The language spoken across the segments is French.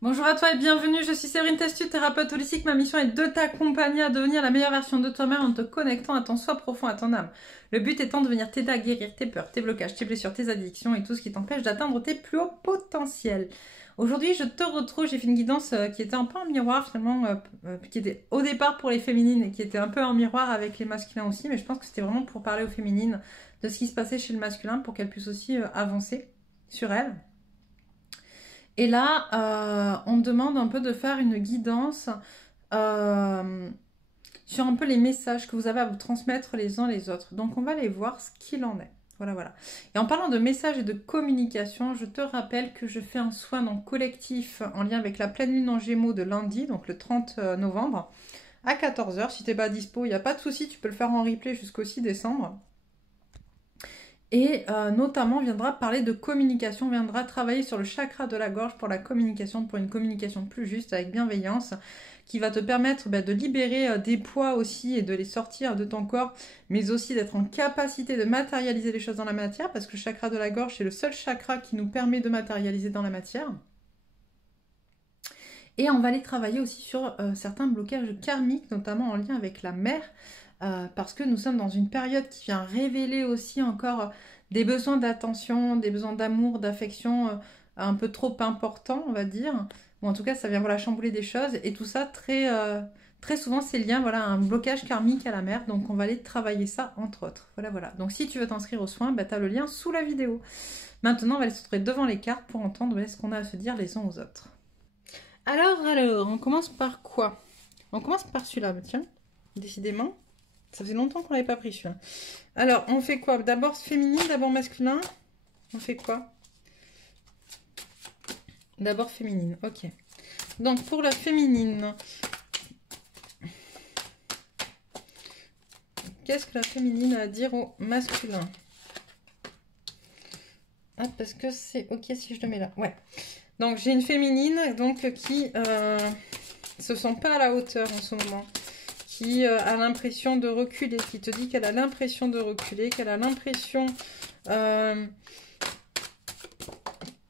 Bonjour à toi et bienvenue, je suis Séverine Testu, thérapeute holistique. Ma mission est de t'accompagner à devenir la meilleure version de toi-même en te connectant à ton soi profond, à ton âme. Le but étant de venir t'aider à guérir tes peurs, tes blocages, tes blessures, tes addictions et tout ce qui t'empêche d'atteindre tes plus hauts potentiels. Aujourd'hui, je te retrouve, j'ai fait une guidance qui était un peu en miroir finalement, qui était au départ pour les féminines et qui était un peu en miroir avec les masculins aussi, mais je pense que c'était vraiment pour parler aux féminines de ce qui se passait chez le masculin pour qu'elles puissent aussi avancer sur elles. Et là, on me demande un peu de faire une guidance euh, sur un peu les messages que vous avez à vous transmettre les uns les autres. Donc, on va aller voir ce qu'il en est. Voilà, voilà. Et en parlant de messages et de communication, je te rappelle que je fais un soin en collectif en lien avec la pleine lune en Gémeaux de lundi, donc le 30 novembre, à 14 h. Si tu n'es pas dispo, il n'y a pas de souci, tu peux le faire en replay jusqu'au 6 décembre. Et notamment, on viendra parler de communication, on viendra travailler sur le chakra de la gorge pour la communication, pour une communication plus juste, avec bienveillance, qui va te permettre de libérer des poids aussi et de les sortir de ton corps, mais aussi d'être en capacité de matérialiser les choses dans la matière, parce que le chakra de la gorge, c'est le seul chakra qui nous permet de matérialiser dans la matière. Et on va aller travailler aussi sur certains blocages karmiques, notamment en lien avec la mer, parce que nous sommes dans une période qui vient révéler aussi encore des besoins d'attention, des besoins d'amour, d'affection un peu trop importants, on va dire. Ou en tout cas, ça vient chambouler des choses. Et tout ça, très souvent, c'est lié à un blocage karmique à la mer. Donc, on va aller travailler ça, entre autres. Voilà, voilà. Donc, si tu veux t'inscrire aux soins, tu as le lien sous la vidéo. Maintenant, on va aller se retrouver devant les cartes pour entendre ce qu'on a à se dire les uns aux autres. Alors, on commence par quoi? On commence par celui-là, tiens, décidément. Ça faisait longtemps qu'on n'avait pas pris celui-là. Alors, on fait quoi? D'abord féminine, d'abord masculin? On fait quoi? D'abord féminine, ok. Donc, pour la féminine, qu'est-ce que la féminine a à dire au masculin? Ah, parce que c'est ok si je le mets là. Ouais. Donc, j'ai une féminine qui se sent pas à la hauteur en ce moment. Qui a l'impression de reculer, qui te dit qu'elle a l'impression de reculer, qu'elle a l'impression que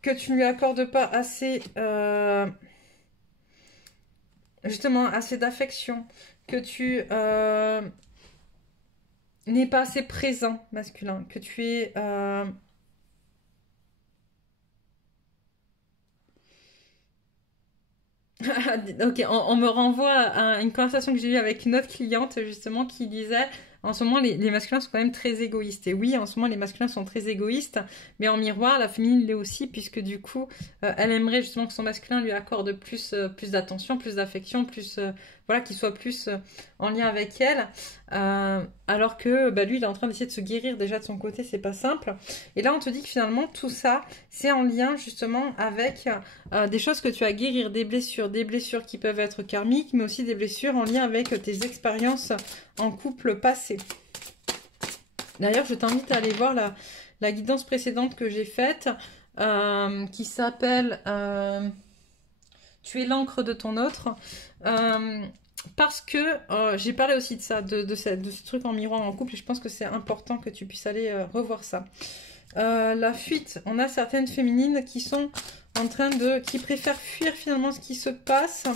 tu ne lui accordes pas assez, justement, assez d'affection, que tu n'es pas assez présent masculin, que tu es... Ok, on me renvoie à une conversation que j'ai eue avec une autre cliente justement qui disait en ce moment les masculins sont quand même très égoïstes. Et oui, en ce moment les masculins sont très égoïstes, mais en miroir la féminine l'est aussi puisque du coup elle aimerait justement que son masculin lui accorde plus d'attention, plus d'affection, voilà, qu'il soit plus en lien avec elle. Alors que lui il est en train d'essayer de se guérir déjà de son côté, c'est pas simple. Et là on te dit que finalement tout ça c'est en lien justement avec des choses que tu as à guérir, des blessures qui peuvent être karmiques, mais aussi des blessures en lien avec tes expériences en couple passé. D'ailleurs, je t'invite à aller voir la guidance précédente que j'ai faite, qui s'appelle Tu es l'encre de ton autre. Parce que j'ai parlé aussi de ça, de ce truc en miroir en couple, et je pense que c'est important que tu puisses aller revoir ça. La fuite, on a certaines féminines qui sont en train qui préfèrent fuir finalement ce qui se passe.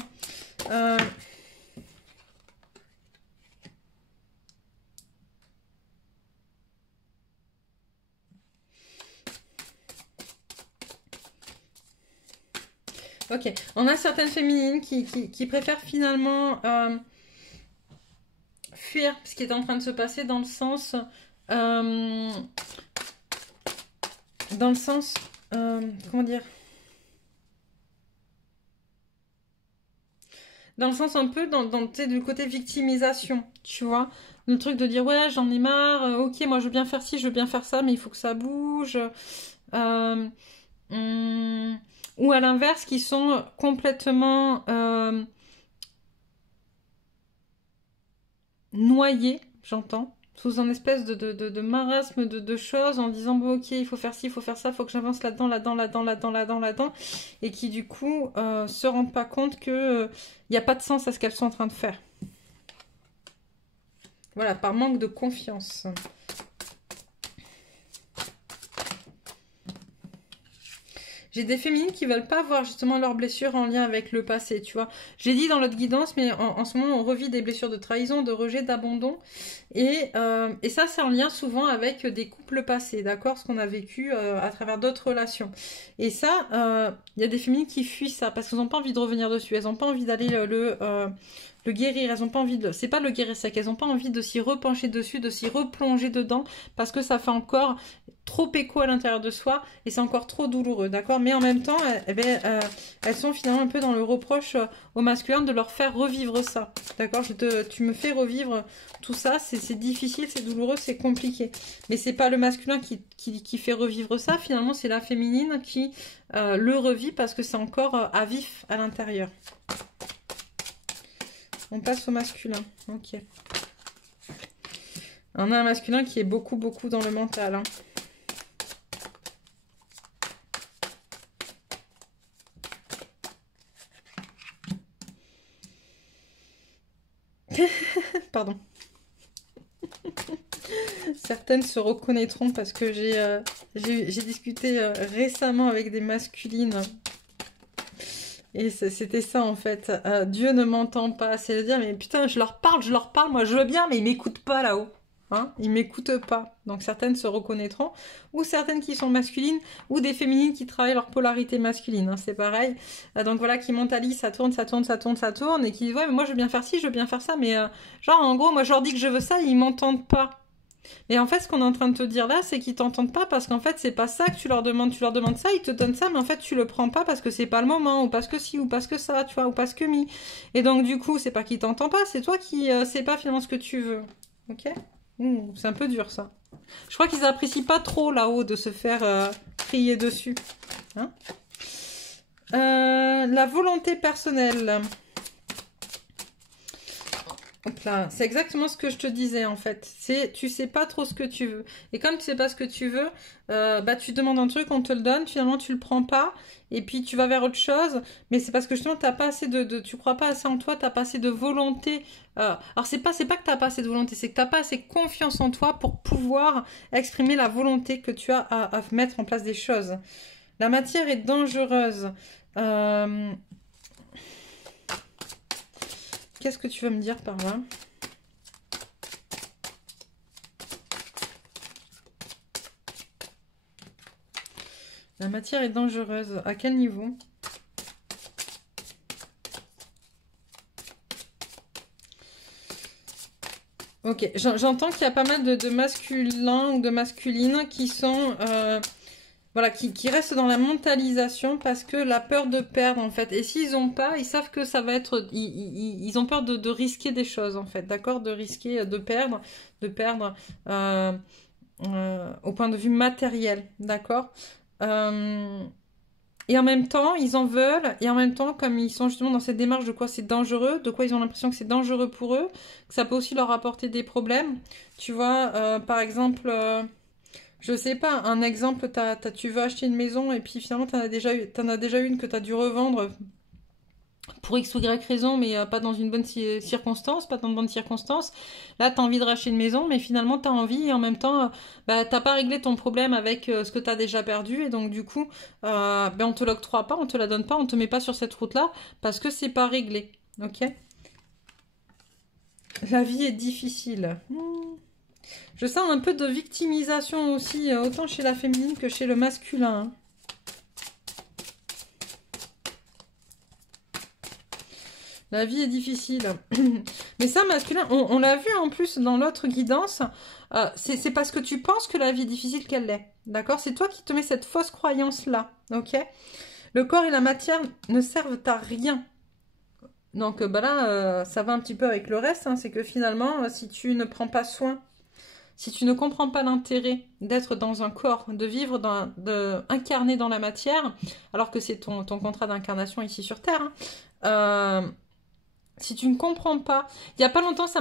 Ok, on a certaines féminines qui préfèrent finalement fuir ce qui est en train de se passer dans le sens... comment dire? Dans le sens un peu du côté victimisation, tu vois. Le truc de dire ouais j'en ai marre, ok moi je veux bien faire ci, je veux bien faire ça, mais il faut que ça bouge. Ou à l'inverse qui sont complètement noyés, j'entends, sous un espèce de marasme de choses en disant bon ok il faut faire ci, il faut faire ça, il faut que j'avance là-dedans, là-dedans, là-dedans, là-dedans, là-dedans, là-dedans, et qui du coup se rendent pas compte que il n'y a pas de sens à ce qu'elles sont en train de faire. Voilà, par manque de confiance. J'ai des féminines qui veulent pas voir justement leurs blessures en lien avec le passé, tu vois. J'ai dit dans l'autre guidance, mais en ce moment, on revit des blessures de trahison, de rejet, d'abandon. Et ça, c'est en lien souvent avec des couples passés, d'accord? Ce qu'on a vécu à travers d'autres relations. Et ça, il y a des féminines qui fuient ça parce qu'elles n'ont pas envie de revenir dessus. Elles n'ont pas envie d'aller le guérir. Elles n'ont pas envie de... C'est pas le guérir, c'est qu'elles n'ont pas envie de s'y repencher dessus, de s'y replonger dedans parce que ça fait encore trop écho à l'intérieur de soi et c'est encore trop douloureux, d'accord? Mais en même temps, elles sont finalement un peu dans le reproche au masculin de leur faire revivre ça, d'accord? Tu me fais revivre tout ça, c'est difficile, c'est douloureux, c'est compliqué. Mais c'est pas le masculin qui fait revivre ça, finalement c'est la féminine qui le revit parce que c'est encore à vif à l'intérieur. On passe au masculin, ok. On a un masculin qui est beaucoup dans le mental, hein. Pardon. Certaines se reconnaîtront parce que j'ai discuté récemment avec des masculines. Et c'était ça en fait. Dieu ne m'entend pas. C'est de dire, mais putain, je leur parle, moi je veux bien, mais ils m'écoutent pas là-haut. Hein, ils m'écoutent pas. Donc certaines se reconnaîtront. Ou certaines qui sont masculines, ou des féminines qui travaillent leur polarité masculine. Hein, c'est pareil. Donc voilà, qui mentalisent, ça tourne. Et qui disent, ouais, mais moi je veux bien faire ci, je veux bien faire ça. Mais genre en gros, moi je leur dis que je veux ça, ils m'entendent pas. Et en fait, ce qu'on est en train de te dire là, c'est qu'ils t'entendent pas parce qu'en fait, c'est pas ça que tu leur demandes. Tu leur demandes ça, ils te donnent ça, mais en fait, tu le prends pas parce que c'est pas le moment, ou parce que si, ou parce que ça, tu vois, ou parce que mi. Et donc, du coup, c'est pas qu'ils t'entendent pas, c'est toi qui sais pas finalement ce que tu veux. Ok? C'est un peu dur ça. Je crois qu'ils apprécient pas trop là-haut de se faire crier dessus. Hein? La volonté personnelle. Hop là, c'est exactement ce que je te disais en fait. C'est tu sais pas trop ce que tu veux. Et comme tu sais pas ce que tu veux, bah tu demandes un truc, on te le donne, finalement tu le prends pas, et puis tu vas vers autre chose. Mais c'est parce que justement t'as pas assez tu crois pas assez en toi, t'as pas assez de volonté. Alors c'est pas que t'as pas assez de volonté, c'est que t'as pas assez confiance en toi pour pouvoir exprimer la volonté que tu as à mettre en place des choses. La matière est dangereuse. Qu'est-ce que tu veux me dire par là? La matière est dangereuse. À quel niveau? Ok, j'entends qu'il y a pas mal de masculins ou de masculines qui sont... voilà, qui restent dans la mentalisation parce que la peur de perdre en fait. Et s'ils ont pas, ils savent que ça va être... Ils ont peur de risquer des choses en fait, d'accord? De risquer de perdre au point de vue matériel, d'accord? Et en même temps, ils en veulent, et en même temps, comme ils sont justement dans cette démarche de quoi c'est dangereux, de quoi ils ont l'impression que c'est dangereux pour eux, que ça peut aussi leur apporter des problèmes. Tu vois, par exemple... je sais pas, un exemple, tu veux acheter une maison et puis finalement t'en as déjà une que t'as dû revendre pour X ou Y raison, mais pas dans une bonne circonstance, pas dans de bonnes circonstances. Là, t'as envie de racheter une maison, mais finalement t'as envie et en même temps, bah, t'as pas réglé ton problème avec ce que t'as déjà perdu et donc du coup, ben, on te l'octroie pas, on te la donne pas, on te met pas sur cette route-là parce que c'est pas réglé. Ok? La vie est difficile. Je sens un peu de victimisation aussi, autant chez la féminine que chez le masculin. La vie est difficile. Mais ça, masculin, on l'a vu en plus dans l'autre guidance, c'est parce que tu penses que la vie est difficile qu'elle l'est. D'accord? C'est toi qui te mets cette fausse croyance-là. Ok? Le corps et la matière ne servent à rien. Donc bah là, ça va un petit peu avec le reste. Hein, c'est que finalement, si tu ne prends pas soin, si tu ne comprends pas l'intérêt d'être dans un corps, de vivre, incarner dans la matière, alors que c'est ton contrat d'incarnation ici sur Terre, hein, si tu ne comprends pas... Il n'y a pas longtemps, on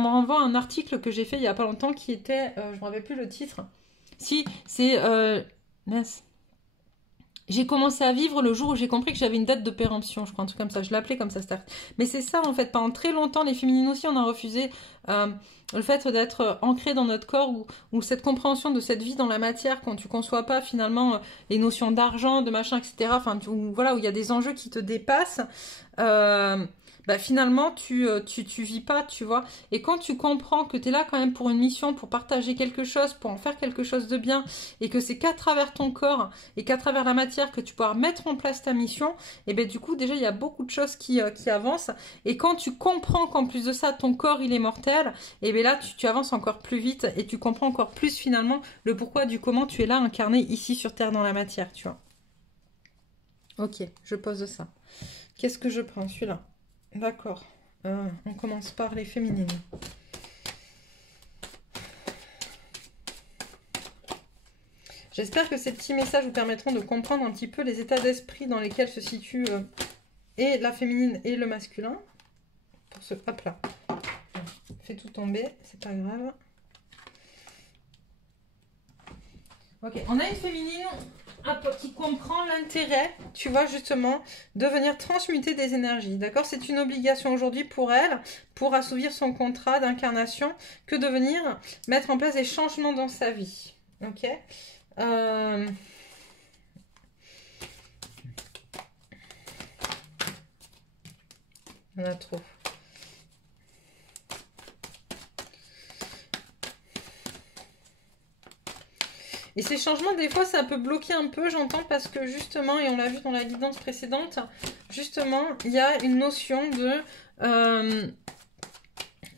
me renvoie un article que j'ai fait il n'y a pas longtemps qui était... je ne me rappelle plus le titre. Si, c'est... J'ai commencé à vivre le jour où j'ai compris que j'avais une date de péremption, je crois, un truc comme ça. Je l'appelais comme ça, mais c'est ça, en fait. Pendant très longtemps, les féminines aussi, on a refusé le fait d'être ancré dans notre corps ou cette compréhension de cette vie dans la matière quand tu conçois pas finalement les notions d'argent, de machin, etc. Enfin, voilà, où il y a des enjeux qui te dépassent. Bah finalement, tu vis pas, tu vois. Et quand tu comprends que tu es là quand même pour une mission, pour partager quelque chose, pour en faire quelque chose de bien, et que c'est qu'à travers ton corps et qu'à travers la matière que tu pourras mettre en place ta mission, et bien du coup, déjà, il y a beaucoup de choses qui avancent. Et quand tu comprends qu'en plus de ça, ton corps, il est mortel, et bien là, tu avances encore plus vite et tu comprends encore plus finalement le pourquoi du comment tu es là incarné ici sur Terre dans la matière, tu vois. Ok, je pose ça. Qu'est-ce que je prends, celui-là? D'accord. On commence par les féminines. J'espère que ces petits messages vous permettront de comprendre un petit peu les états d'esprit dans lesquels se situent et la féminine et le masculin. Pour ce hop là. Fais tout tomber, c'est pas grave. Ok, on a une féminine qui comprend l'intérêt, tu vois, justement, de venir transmuter des énergies, d'accord? C'est une obligation aujourd'hui pour elle, pour assouvir son contrat d'incarnation, que de venir mettre en place des changements dans sa vie, ok? On a trop. Et ces changements, des fois, ça peut bloquer un peu, j'entends, parce que justement, et on l'a vu dans la guidance précédente, justement, il y a une notion de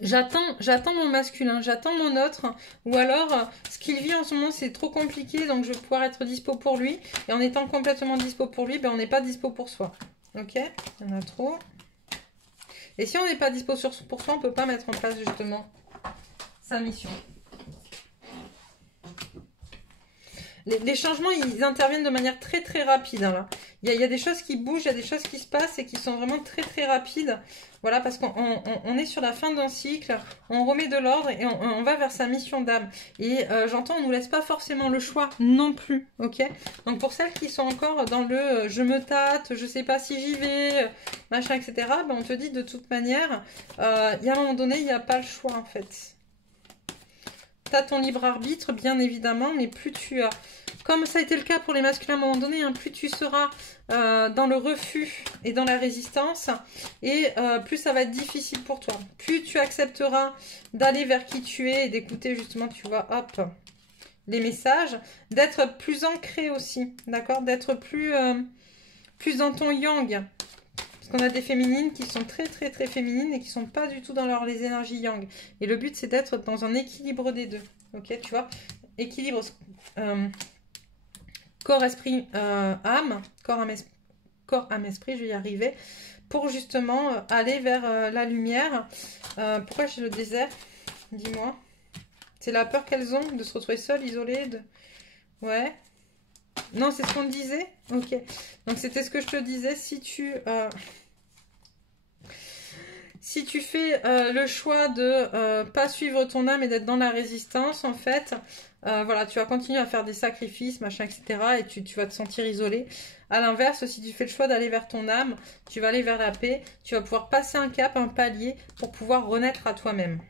j'attends mon masculin, j'attends mon autre, ou alors ce qu'il vit en ce moment c'est trop compliqué, donc je vais pouvoir être dispo pour lui, et en étant complètement dispo pour lui, ben on n'est pas dispo pour soi. Ok, il y en a trop. Et si on n'est pas dispo pour soi, on ne peut pas mettre en place justement sa mission. Les changements, ils interviennent de manière très très rapide. Hein, là. Il y a des choses qui bougent, il y a des choses qui se passent et qui sont vraiment très très rapides. Voilà, parce qu'on est sur la fin d'un cycle, on remet de l'ordre et on va vers sa mission d'âme. Et j'entends, on ne nous laisse pas forcément le choix non plus, ok? Donc pour celles qui sont encore dans le je me tâte, je sais pas si j'y vais, machin, etc., ben on te dit de toute manière, il y a un moment donné, il n'y a pas le choix en fait. Tu as ton libre arbitre, bien évidemment, mais plus tu as... Comme ça a été le cas pour les masculins à un moment donné, hein, plus tu seras dans le refus et dans la résistance, et plus ça va être difficile pour toi. Plus tu accepteras d'aller vers qui tu es et d'écouter justement, tu vois, hop, les messages, d'être plus ancré aussi, d'accord? D'être plus dans ton yang. Parce qu'on a des féminines qui sont très très très féminines et qui sont pas du tout dans les énergies yang. Et le but c'est d'être dans un équilibre des deux. Ok, tu vois? Équilibre corps, esprit, âme. Corps, âme, esprit, je vais y arriver. Pour justement aller vers la lumière. Pourquoi j'ai le désert? Dis-moi. C'est la peur qu'elles ont de se retrouver seules, isolées. Ouais. Non, c'est ce qu'on disait? Ok. Donc, c'était ce que je te disais. Si tu fais le choix de pas suivre ton âme et d'être dans la résistance, en fait, voilà, tu vas continuer à faire des sacrifices, machin, etc. Et tu vas te sentir isolé. À l'inverse, si tu fais le choix d'aller vers ton âme, tu vas aller vers la paix. Tu vas pouvoir passer un cap, un palier pour pouvoir renaître à toi-même.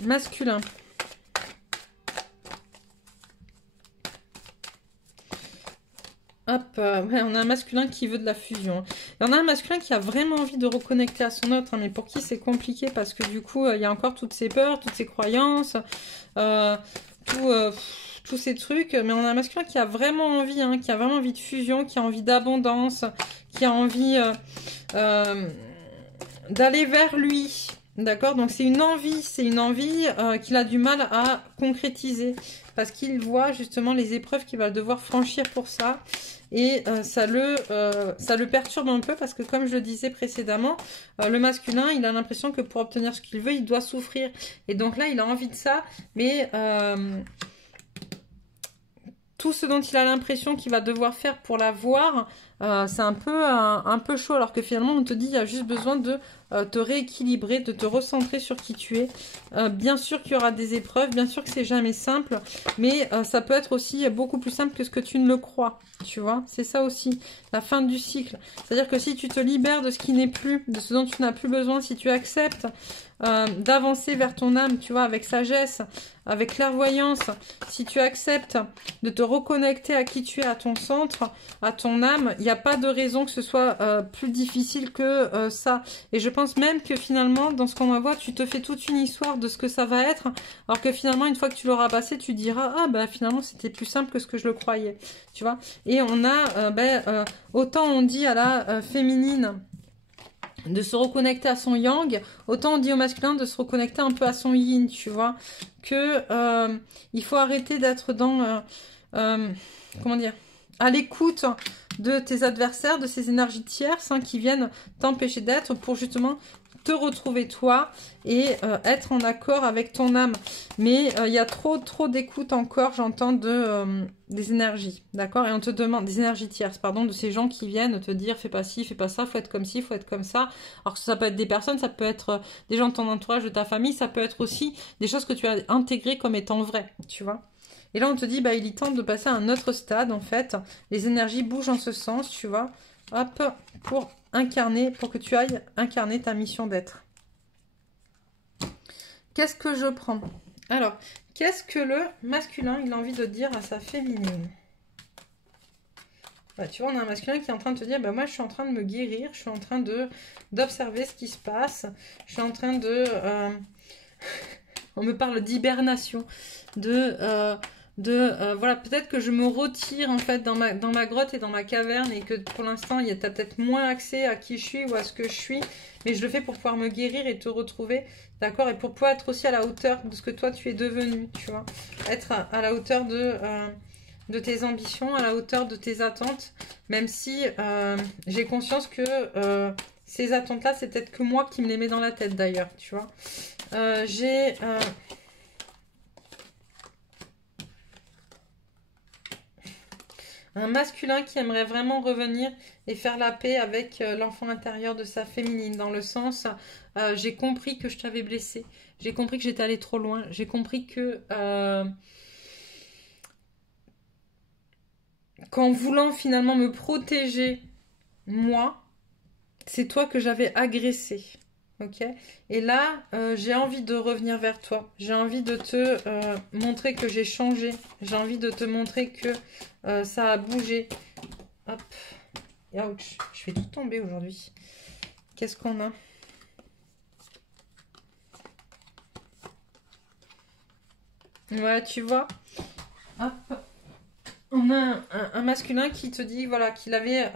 Masculin. Hop, ouais, on a un masculin qui veut de la fusion. Et on a un masculin qui a vraiment envie de reconnecter à son autre, hein, mais pour qui c'est compliqué parce que du coup, il y a encore toutes ces peurs, toutes ces croyances, tous ces trucs. Mais on a un masculin qui a vraiment envie, hein, qui a vraiment envie de fusion, qui a envie d'abondance, qui a envie d'aller vers lui. D'accord? Donc c'est une envie qu'il a du mal à concrétiser parce qu'il voit justement les épreuves qu'il va devoir franchir pour ça. Et ça le perturbe un peu parce que comme je le disais précédemment, le masculin, il a l'impression que pour obtenir ce qu'il veut, il doit souffrir. Et donc là, il a envie de ça, mais tout ce dont il a l'impression qu'il va devoir faire pour la voir, c'est un peu chaud, alors que finalement on te dit il y a juste besoin de te rééquilibrer, de te recentrer sur qui tu es. Bien sûr qu'il y aura des épreuves, bien sûr que c'est jamais simple, mais ça peut être aussi beaucoup plus simple que ce que tu ne le crois, tu vois. C'est ça aussi, la fin du cycle. C'est-à-dire que si tu te libères de ce qui n'est plus, de ce dont tu n'as plus besoin, si tu acceptes d'avancer vers ton âme, tu vois, avec sagesse, avec clairvoyance, si tu acceptes de te reconnecter à qui tu es, à ton centre, à ton âme, il n'y a pas de raison que ce soit plus difficile que ça. Et je pense même que finalement, dans ce qu'on va voir, tu te fais toute une histoire de ce que ça va être, alors que finalement, une fois que tu l'auras passé, tu diras « Ah, bah finalement, c'était plus simple que ce que je le croyais. » Tu vois. Et on a, autant on dit à la féminine de se reconnecter à son yang, autant on dit au masculin de se reconnecter un peu à son yin, tu vois, que il faut arrêter d'être dans, comment dire, à l'écoute de tes adversaires, de ces énergies tierces qui viennent t'empêcher d'être pour justement te retrouver toi et être en accord avec ton âme. Mais il y a trop d'écoute encore, j'entends, des énergies, d'accord? Et on te demande, des énergies tierces, pardon, de ces gens qui viennent te dire fais pas ci, fais pas ça, faut être comme ci, faut être comme ça. Alors que ça peut être des personnes, ça peut être des gens de ton entourage, de ta famille, ça peut être aussi des choses que tu as intégrées comme étant vraies, tu vois? Et là on te dit, bah il est temps de passer à un autre stade en fait. Les énergies bougent en ce sens, tu vois? Hop, pour que tu ailles incarner ta mission d'être. Qu'est-ce que je prends? Alors, qu'est-ce que le masculin, il a envie de dire à sa féminine? Bah, tu vois, on a un masculin qui est en train de te dire, bah, moi, je suis en train de me guérir, je suis en train d'observer ce qui se passe, je suis en train de... on me parle d'hibernation, voilà, peut-être que je me retire en fait dans ma grotte et dans ma caverne et que pour l'instant tu as peut-être moins accès à qui je suis ou à ce que je suis, mais je le fais pour pouvoir me guérir et te retrouver, d'accord, et pour pouvoir être aussi à la hauteur de ce que toi tu es devenu, tu vois, être à la hauteur de tes ambitions, à la hauteur de tes attentes, même si j'ai conscience que ces attentes-là, c'est peut-être que moi qui me les mets dans la tête d'ailleurs, tu vois. J'ai... un masculin qui aimerait vraiment revenir et faire la paix avec l'enfant intérieur de sa féminine. Dans le sens, j'ai compris que je t'avais blessé. J'ai compris que j'étais allée trop loin. J'ai compris que qu'en voulant finalement me protéger, moi, c'est toi que j'avais agressé. Ok, et là, j'ai envie de revenir vers toi. J'ai envie de te montrer que j'ai changé. J'ai envie de te montrer que ça a bougé. Hop. Ouch. Je fais tout tomber aujourd'hui. Qu'est-ce qu'on a? Ouais, tu vois. Hop. On a un masculin qui te dit, voilà, qu'il avait...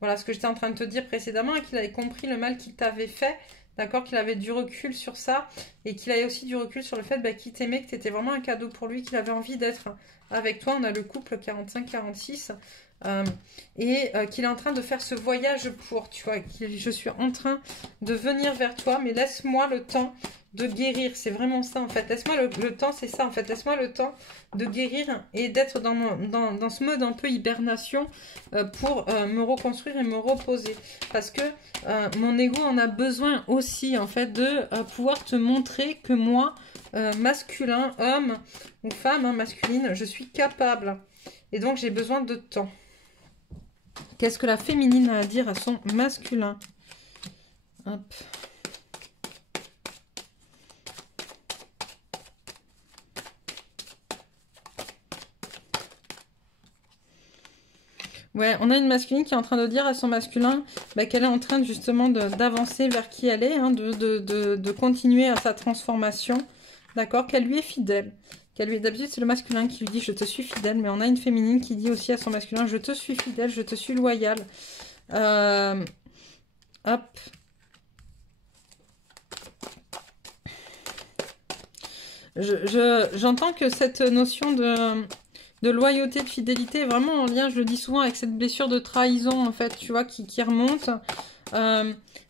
voilà ce que j'étais en train de te dire précédemment, et qu'il avait compris le mal qu'il t'avait fait, d'accord, qu'il avait du recul sur ça, et qu'il avait aussi du recul sur le fait qu'il t'aimait, que tu étais vraiment un cadeau pour lui, qu'il avait envie d'être avec toi. On a le couple 45-46, et qu'il est en train de faire ce voyage pour, tu vois, je suis en train de venir vers toi, mais laisse-moi le temps de guérir. C'est vraiment ça en fait, laisse-moi le temps, c'est ça en fait, laisse-moi le temps de guérir et d'être dans ce mode un peu hibernation pour me reconstruire et me reposer, parce que mon ego en a besoin aussi en fait de pouvoir te montrer que moi, masculin, homme ou femme, masculine, je suis capable, et donc j'ai besoin de temps. Qu'est-ce que la féminine a à dire à son masculin? Hop. Ouais, on a une masculine qui est en train de dire à son masculin qu'elle est en train justement d'avancer vers qui elle est, de continuer à sa transformation, d'accord, qu'elle lui est fidèle. D'habitude, c'est le masculin qui lui dit « je te suis fidèle », mais on a une féminine qui dit aussi à son masculin « je te suis fidèle, je te suis loyal ». Hop. J'entends que cette notion de loyauté, de fidélité est vraiment en lien, je le dis souvent, avec cette blessure de trahison, en fait, tu vois, qui remonte.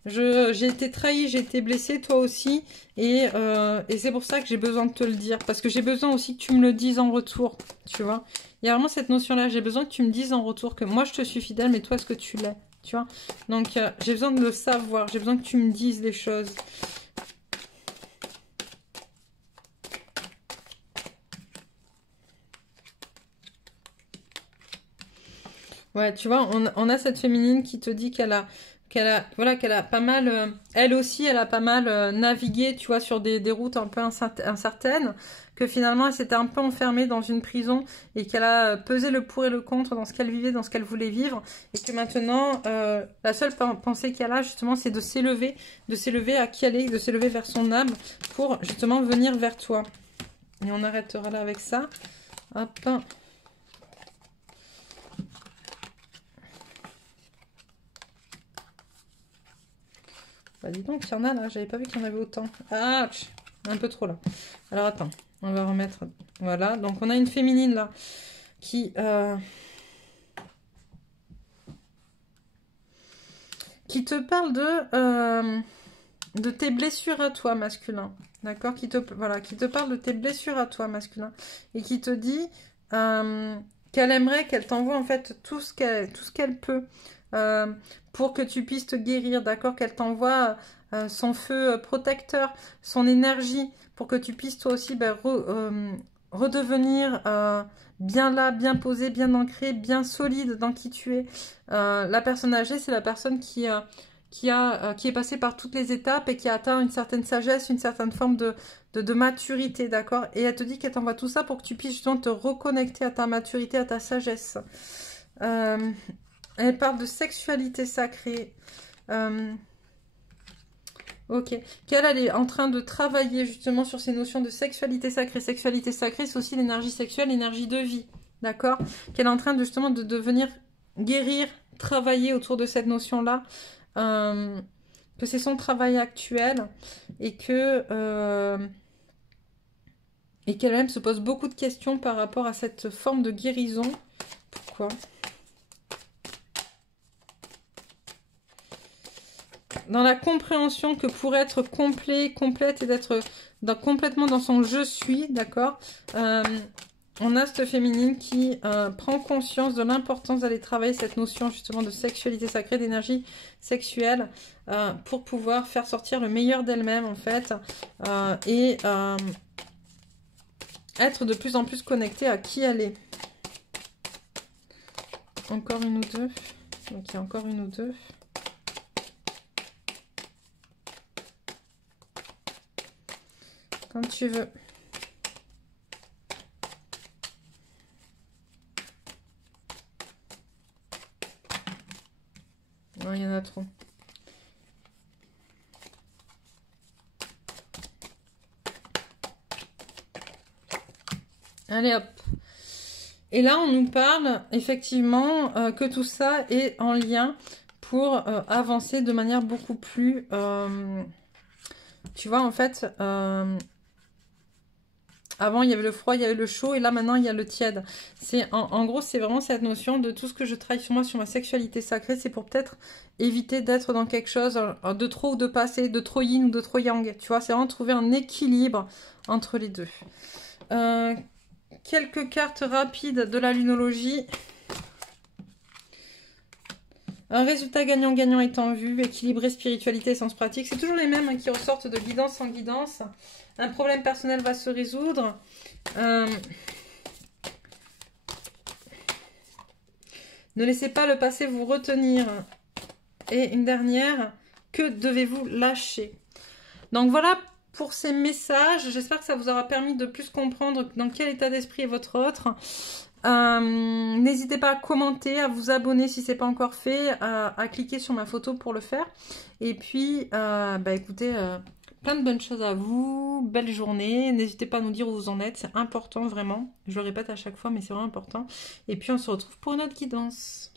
J'ai été trahie, j'ai été blessée, toi aussi. Et c'est pour ça que j'ai besoin de te le dire. Parce que j'ai besoin aussi que tu me le dises en retour. Tu vois. Il y a vraiment cette notion-là. J'ai besoin que tu me dises en retour que moi, je te suis fidèle, mais toi, est-ce que tu l'es? Tu vois. Donc, j'ai besoin de le savoir. J'ai besoin que tu me dises les choses. Ouais, tu vois, on a cette féminine qui te dit qu'elle a pas mal, elle aussi, elle a pas mal navigué, tu vois, sur des routes un peu incertaines, que finalement, elle s'était un peu enfermée dans une prison et qu'elle a pesé le pour et le contre dans ce qu'elle vivait, dans ce qu'elle voulait vivre, et que maintenant, la seule pensée qu'elle a, justement, c'est de s'élever à qui elle est, de s'élever vers son âme pour, justement, venir vers toi. Et on arrêtera là avec ça. Hop. Bah dis donc, il y en a là, j'avais pas vu qu'il y en avait autant. Ah, un peu trop là. Alors attends, on va remettre... Voilà, donc on a une féminine là qui te parle de tes blessures à toi, masculin. D'accord, qui te parle de tes blessures à toi, masculin. Et qui te dit qu'elle aimerait qu'elle t'envoie en fait tout ce qu'elle peut. Pour que tu puisses te guérir, d'accord, qu'elle t'envoie son feu protecteur, son énergie, pour que tu puisses toi aussi redevenir bien là, bien posé, bien ancré, bien solide dans qui tu es. La personne âgée, c'est la personne qui est passée par toutes les étapes et qui a atteint une certaine sagesse, une certaine forme de maturité, d'accord. Et elle te dit qu'elle t'envoie tout ça pour que tu puisses justement te reconnecter à ta maturité, à ta sagesse. Elle parle de sexualité sacrée. Ok. Elle est en train de travailler justement sur ces notions de sexualité sacrée. Sexualité sacrée, c'est aussi l'énergie sexuelle, l'énergie de vie. D'accord? Qu'elle est en train de justement de venir guérir, travailler autour de cette notion-là. Que c'est son travail actuel. Et que... et qu'elle-même se pose beaucoup de questions par rapport à cette forme de guérison. Pourquoi ? Dans la compréhension que pour être complet, complète et d'être complètement dans son je suis, d'accord, on a cette féminine qui prend conscience de l'importance d'aller travailler cette notion justement de sexualité sacrée, d'énergie sexuelle, pour pouvoir faire sortir le meilleur d'elle-même en fait, et être de plus en plus connectée à qui elle est. Encore une ou deux. Ok, encore une ou deux. Quand tu veux. Non, il y en a trop. Allez hop. Et là, on nous parle effectivement que tout ça est en lien pour avancer de manière beaucoup plus... tu vois, en fait... avant, il y avait le froid, il y avait le chaud, et là, maintenant, il y a le tiède. En gros, c'est vraiment cette notion de tout ce que je travaille sur moi, sur ma sexualité sacrée, c'est pour peut-être éviter d'être dans quelque chose de trop ou de pas assez, de trop yin ou de trop yang. Tu vois, c'est vraiment trouver un équilibre entre les deux. Quelques cartes rapides de la lunologie. Un résultat gagnant-gagnant est en vue, équilibré, spiritualité, sens pratique. C'est toujours les mêmes qui ressortent de guidance en guidance. Un problème personnel va se résoudre. Ne laissez pas le passé vous retenir. Et une dernière, que devez-vous lâcher? Donc voilà pour ces messages. J'espère que ça vous aura permis de plus comprendre dans quel état d'esprit est votre autre. N'hésitez pas à commenter, à vous abonner si ce n'est pas encore fait, à cliquer sur ma photo pour le faire. Et puis, écoutez, plein de bonnes choses à vous, belle journée. N'hésitez pas à nous dire où vous en êtes, c'est important vraiment. Je le répète à chaque fois, mais c'est vraiment important. Et puis, on se retrouve pour une autre guidance.